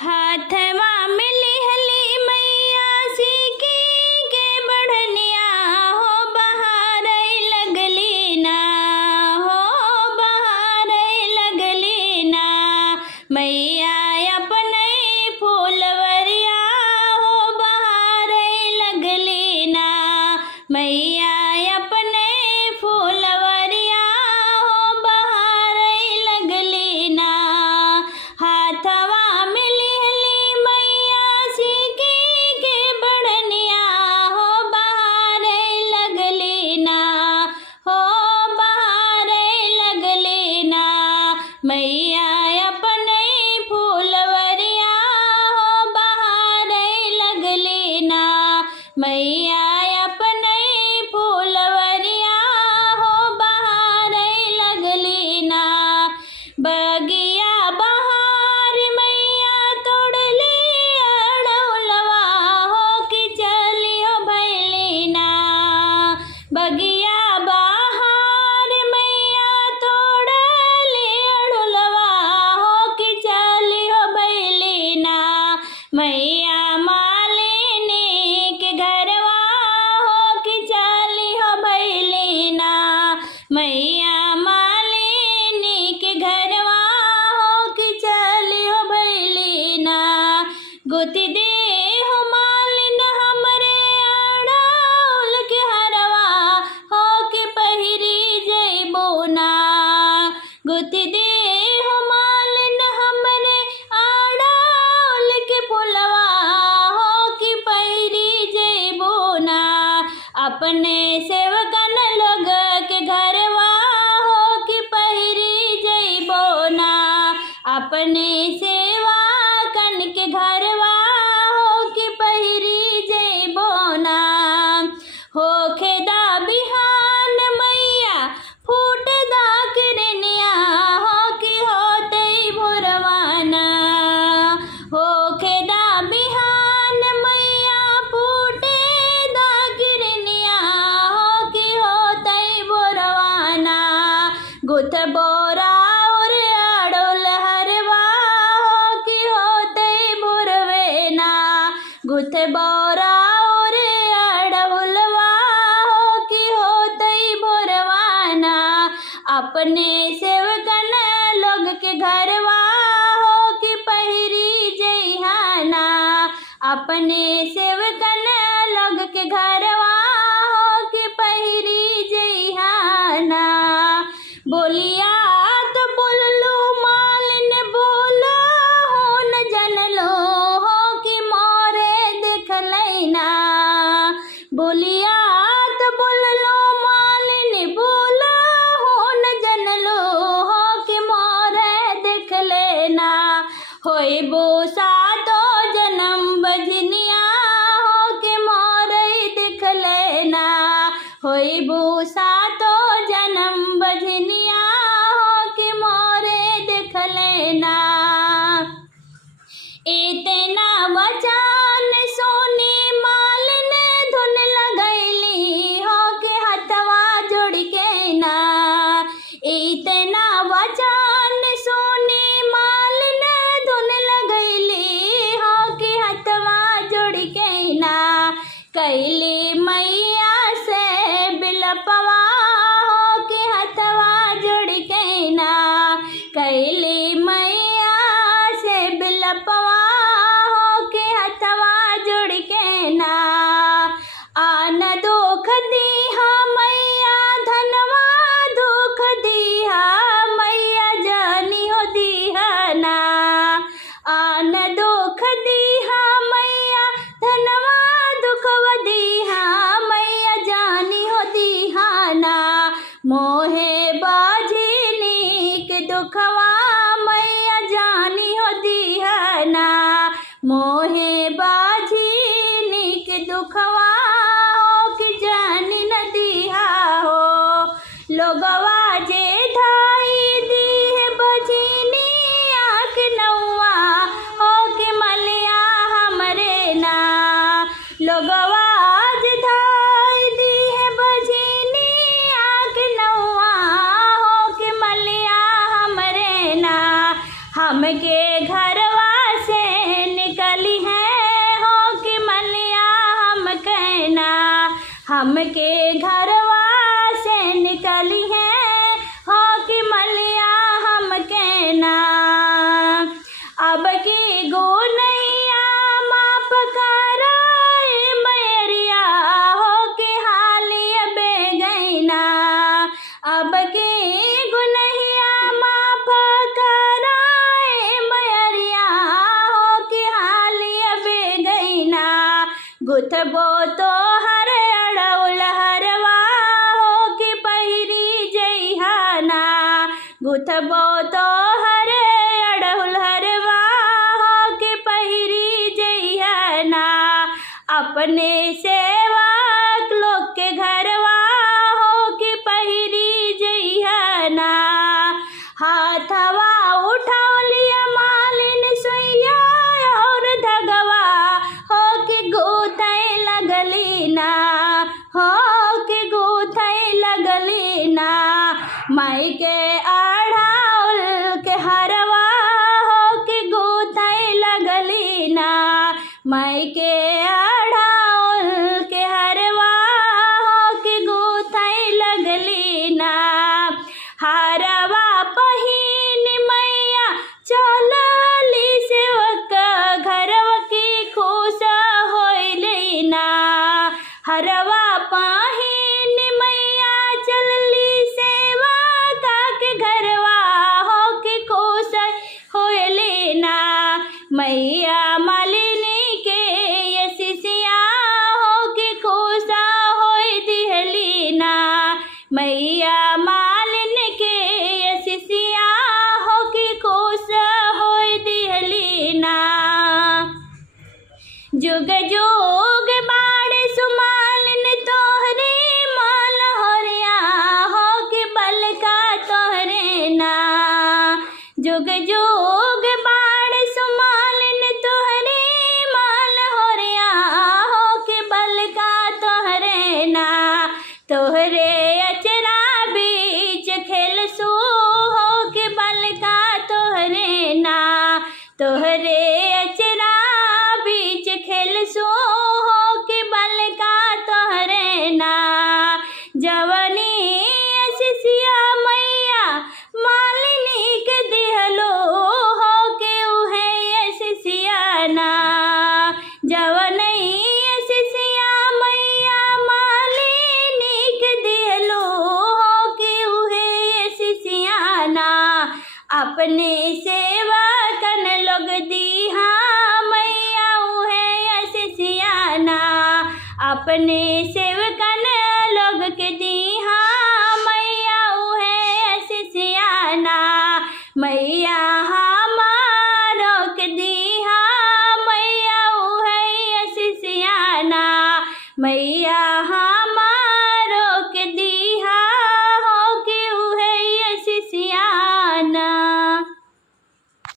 हाथवा में लिहली मैया सीकी के बढ़निया हो बहार लगली ना, हो बहार लगली ना। मैया अपने फूलवरिया हो बहार लगली ना, मैया अपने फूलवरिया हो बहार लगली ना। हाथवा में लिहली मैया सीकी के बढ़निया हो बहार लगली ना, हो बहार लगली ना। मैया अपने फूलवरिया हो बहार लगली ना, मैया अपने फूलवरिया हो बहार लगली ना। बगिया बहार मैया तोड़ली अड़ौलवा हो कि चलियो भैली ना। बगिया बहार मैया तोड़ली अड़ौलवा हो कि चलियो भैली ना। मैया मालिनी के घरवा हो कि चलियो भैली ना। मैया मालिनी के घरवा हो कि चलियो भैली ना। गोती दे हो मालिन हमरे अड़ौल के हरवा हो कि पहिरी जइबो ना। गोती दे हो मालिन हमरे अड़ौल के फुलवा हो कि पहिरी जइबो ना। अपने सेवकन लोग के घरवा हो कि पहिरी जइबो ना। अपने सेवकन के घरवा हो कि पहिरी जइबो ना। होखेदा बिहान मैया फूटदा किरनिया हो कि होतई भोरवाना। होखेदा बिहान मैया फूटेदा किरनिया हो कि होतई भोरवाना। गुथ बोरा और अड़ोल हरवा हो कि होतई भोरवेना। गुथ बोरा और अड़हुलवा हो कि होतई भोरवाना। अपने सेवकन लोग के घरवा हो कि पहिरी जइहाना। अपने सेवकन लोग के घरवा हो कि पहिरी जइहाना। बोलिया तो बोललो मालिन बोला हो न जनलो हो कि मोरे देखलैना। बोलिया तो बोललो मालिन बोला हो न जनलो हो कि मोरे देखलैना। होइबो सातो जन्म बजनिया हो कि मोरे देखलैना। होइबो सातो जन्म बजनिया हो कि मोरे देखलैना। इतना वचन सोनी मालिन धुन लगैली हो कि हथवा जोड़ के ना। इतना वचन सोनी मालिन धुन लगैली हो कि हथवा जोड़ के ना। कैली मैया से बिलपवा हो कि हथवा जोड़ के ना। कैली मैया से बिलपवा हो कि हथवा जोड़ के ना। आन दुख दीहा मैया धनवा दुख दीहा मैया जानी हो दीहा ना। आन दुख दीहा मैया धनवा दुखवा दीहा मैया जानी हो दीहा ना। मोहे बाझिनी के दुखवा मैया जानी हो दीहा ना। मोहे बाझिनी के दुखवा हो कि जानी न दीहा हो। लोगवा जे धाई दी है बझिनी आँख नौवा हो कि हमके घरवा से निकली है हो कि मलिया हमके ना। अब की गुनैया माफ कराए मैरिया हो कि हालिया बेगैना। अब की गुनैया माफ कराए मैरिया हो कि हालिया बेगैना। गुथबो तो हर अड़उल हरवा हो कि पहिरी जइहाना। गुथबो तो हर अड़उल हरवा हो कि पहिरी जइहाना। अपने सेवक लोग के घरवा हो कि पहिरी जइहाना। हाथवा उठौलिया मालिन सुइया और धगवा हो कि गूथै लगली ना। हो कि गूथै लगली ना। माई के अढ़ाउल के हरवा हो कि गूथै लगली ना। माई के अढ़ाउल के हरवा हो कि गूथै लगली ना। हरवा पहिन मैया चलली सेवक घरवा की खुश होइली ना। हरवा पहिन मैया चलली सेवक के घरवा हो कि खुश होइली ना। मैया मालिनी के यसिसिया हो कि खुश होई दिहली ना। मैया मालिन के यसिसिया हो कि खुश होई दिहली ना। जुग जुग बाड़े सुमालिन तोहरे माल होरिया हो कि बलका तोहरे ना। जुग जुग बाड़े सुमालिन तोहरे माल होरिया हो कि बलका तोहरे ना। तोहरे अचरा बीच खेलसू हो कि बलका तोहरे ना। तोहरे अचरा बीच खेलसू हो कि बलका तोहरे ना। जवनी असिसिया मैया मालिनी के दिहलो हो कि उहे असिसिया ना। जवनी असिसिया मैया मालिनी के दिहलो हो कि उहे असिसिया ना। अपने सेवकन लोग दीहा मैया उहे असिसिया ना। अपने सेवकन